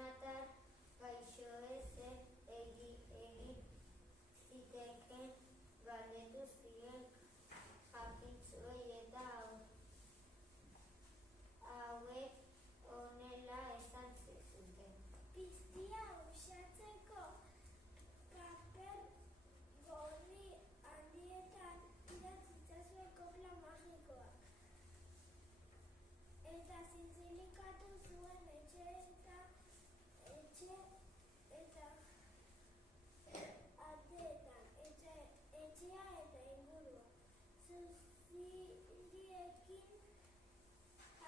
natar gaixoez egin zitekeen galdetu zien jakintzuei eta hauek honela esan zuten. Piztia uxatzeko paper gorri handietan idatz itzazue kopla magikoak. Eta zintzilikatu zuen etxe eta ateetan, etxea eta ingurua. Zuziriekin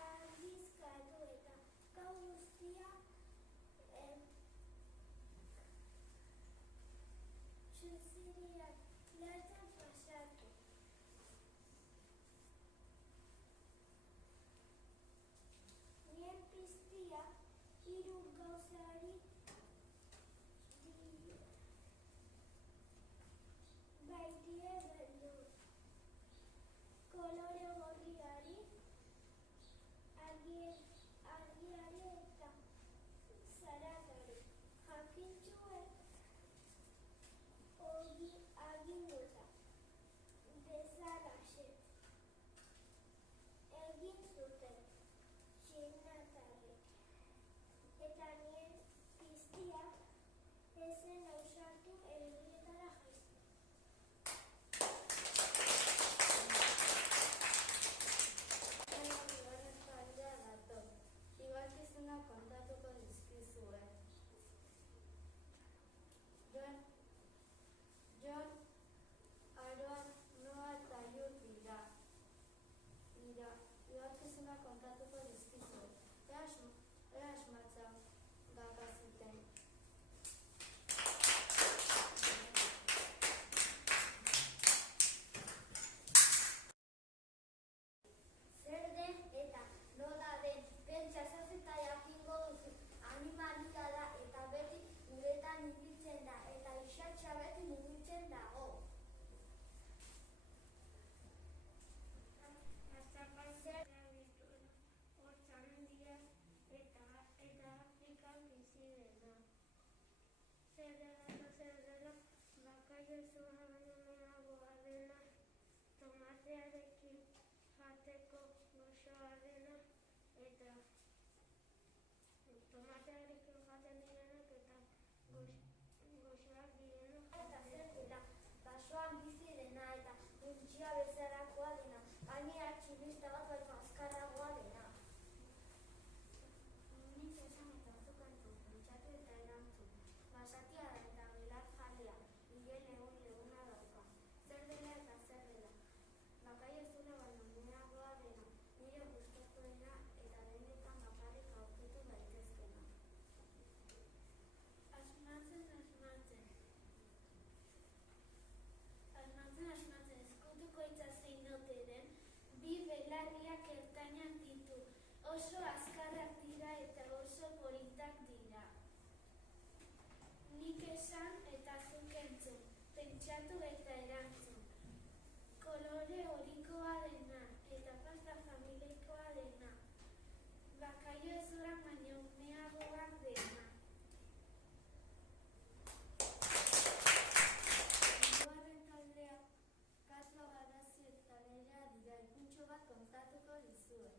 argizkatu eta gau guztia zuziriak lertzen pasatu. Nien piztia hiru gauzari baitie beldur. Kolore gorriari, argiari eta zaratari. Jakintzuek aginduta bezalaxe egin zuten txinatarrek. Eta nien piztia ezen ausartu herrietara jaisten. Bigarren taldea dator. Igarkizunak kontatuko dizkizue. Jon, Aroa, Noa eta Jur dira. Igarkizunak kontatuko dizkizue. Ea asmatza dakazuten. Zer den eta nola den, pentsa eta jakingo duzu. Animalia da eta beti uretan ibiltzen da eta isatsa beti mugitzen dago. Zer hortzan handia eta Afrikan bizi dena. Zer dela, bakaio zura baino lehenagoa dena, tomatearekin jateko goxoa dena, eta tomatearekin jaten direnak eta goxoak direnak. Eta zer dela, basoan bizi dena eta untxia bezalakoa dena, gainera tximista bat baino azkarragoa dena. Nik esan eta zuk entzun, pentsatu eta erantzun. Basatia da eta belar jalea, ile leguna dauka. Zer dela eta zer dela, bakaio zura baino lehenagoa dena, nire gustukoena eta denetan bakarrik aurkitu daitezkeena. Asmatzen, ezkutuko itzazein ote den, bi belarriak ertainak ditu, oso azkarrak dira eta oso politak dira. Nik esan eta zuk entzun, pentsatu eta erantzun. Kolore horikoa dena eta pasta familiakoa dena, bakaio ezurak baino umeagoak dena. Hirugarren taldea, Katla, Garazi eta Nerea dira, ikuntxo bat kontatuko dizue.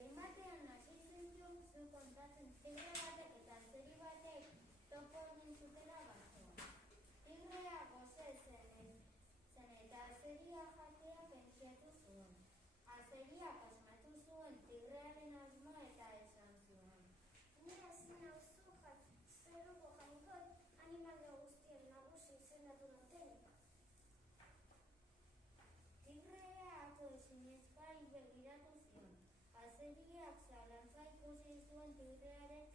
Ematean hasi zentzun zu kontatzen tigre batek eta azeri batek topo egin zutela basoan. Tigrea goze zen eta azeria jatea pentsatu zuen. Azeriak asmatu zuen tigrearen asmoa eta esan zuen. Ni ezin nauzu zeruko jainkoa animalia guztien nagusi izendatu nautenik. Tigreak ezinezkoari begiratu zion. Azeriak zalantza ikusi zuen tigrearen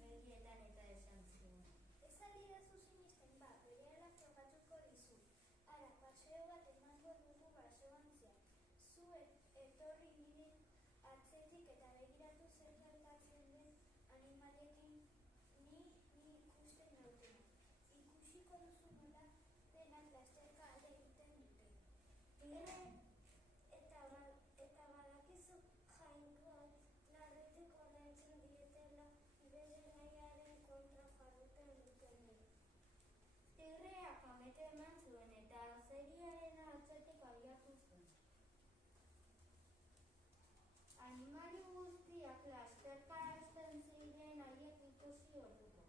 begietan eta esan zuen. Ez alidazu sinisten ba, berehala frogatuko dizu. Ara, paseo bat emango dugu basoan zehar. Zuek etorri diren atzetik eta begiratu zer gertatzen den animaliekin ni ikusten nautena. Ikusiko duzu nola denak lasterka alde egiten dute. eta badakizu jainkoak larretik ordaintzen dietela bere nahiaren kontra jarduten dutenek. Tigreak amete eman zuen eta azeriaren atzetik abiatu zen. Animali guztiak lasterka hasten ziren haiek ikusi orduko.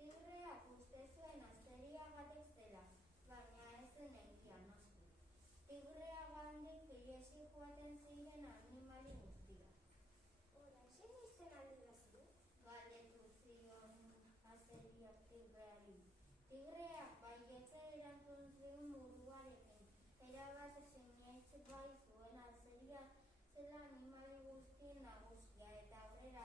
Tigreak uste zuen azeriagatik zela, baina ez zen egia noski. Tigreagandik ihesi joaten ziren animali guztiak. Orain sinisten al didazu? Galdetu zion azeriak tigreari. Tigreak baietz erantzun zuen buruarekin. Erabat sinetsi bai zuen azeria zela animali guztien nagusia eta aurrera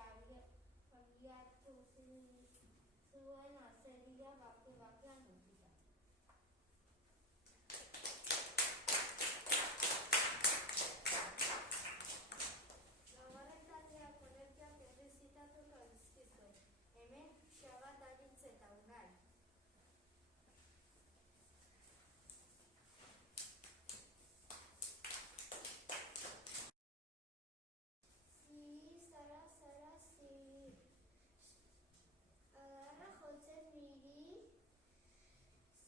abiatu zuen azeria bake-bakean utzita. Laugarren taldeak kolerkiak errezitatuko dizkizuet. Hemen Xabat Aritz eta Unai. Ziri, zara, ziri. Adarra jotzen niri.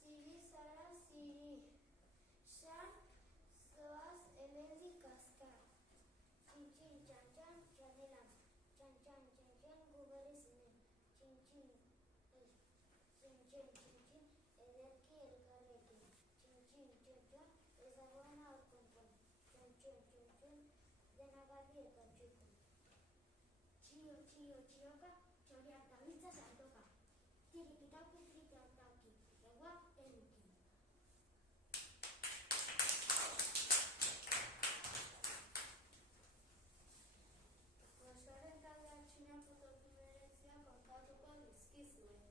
Ziri, zara, ziri. San, zoaz hemendik azkar. Txin-txin, txan-txan, txanelan. Txan-txan, txan-txan, gu berriz hemen. Txin-txin, txin-txin, ederki elkarrekin. Txin-txin, txan-txan, ez dagoena hor konpon. Txon-txon, txon-txon, dena garbi eta txukun. Txio, txio, txioka, txoriak dabiltza saltoka. Tirikitauki, tirikitauki, egua eduki. Bosgarren taldeak Txinako toki bereziak kontatuko dizkizue.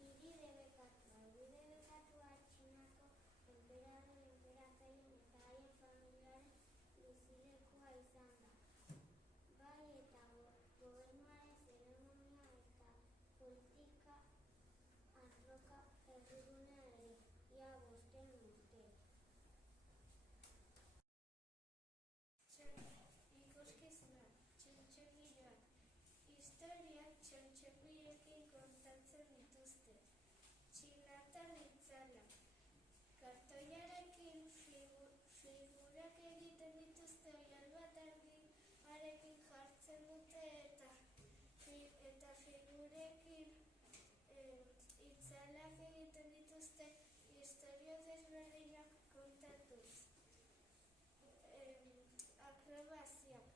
Hiri debekatua. Hiri debekatua Txinako enperadore-enperatzaien eta haien familiaren bizilekua izan da. Bai eta gobernuaren zeremonia eta politika arloka erdigunea ere, ia 500 urte. Ikuskizunak, txotxongiloak. Historiak txotxongiloekin kontatzen dituzte. Txinatar itzalak. Kartoiarekin figurak egiten dituzte, oial bat argiarekin jartzen dute eta figurekin itzalak egiten dituzte historia desberdinak kontatuz. Akrobaziak.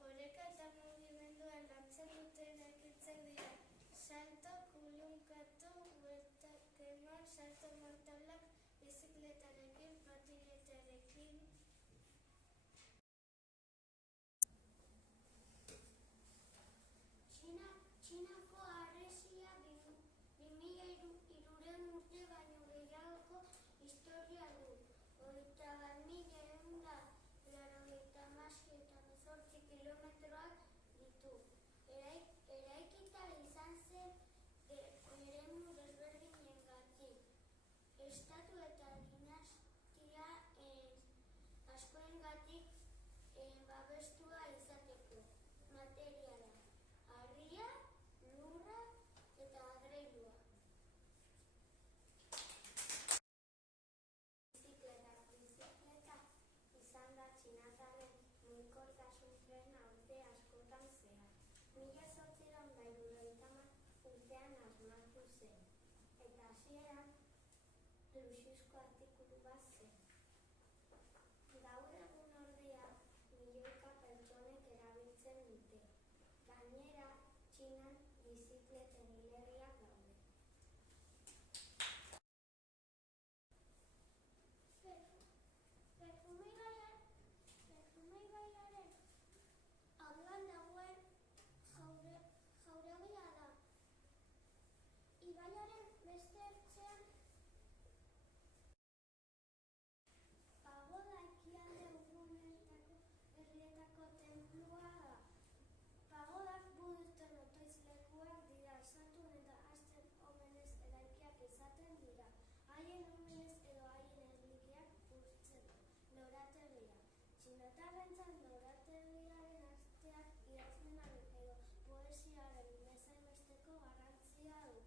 Oreka eta mugimendua lantzen duten ekintzak dira. Salto, kulunkatu, bueltak eman, salto mortalak, bizikletarekin, patinetearekin. Txinako harresia 2300 urte baino gehiagoko historia du. 2188 kilometroak ditu. Eraikita izan zen eremu desberdinengatik. Estatu eta dinastia Loratarrentzat lorategiaren asteak idazmenaren edo poesiaren bezainbesteko garrantzia du.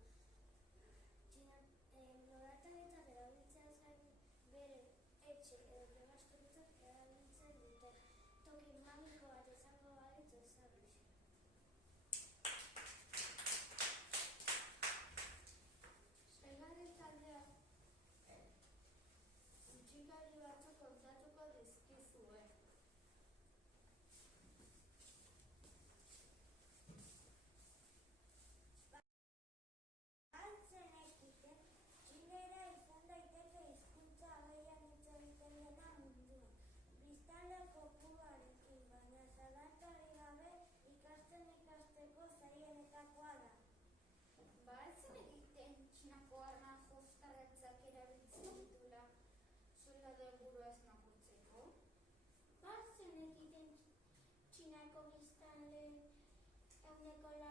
Lorataritzat erabiltzeaz gain bere etxe edo jolastokietan erabiltzen dute. Toki magiko bat izango balitz bezalaxe. Seigarren taldeak musikari batzuk kontatuko dizkizue. Zenekiten, txinera izan daiteke hizkuntza gehien hitz egiten dena munduan. Biztanle kopuruarekin, baina zalantzarik gabe ikasten ikasteko zailenetakoa da. Zenekiten Txinako arna jostarretzak erabiltzen ditula soldadu helburua ez nakurtzeko? Zenekiten Txinako biztanleen 90%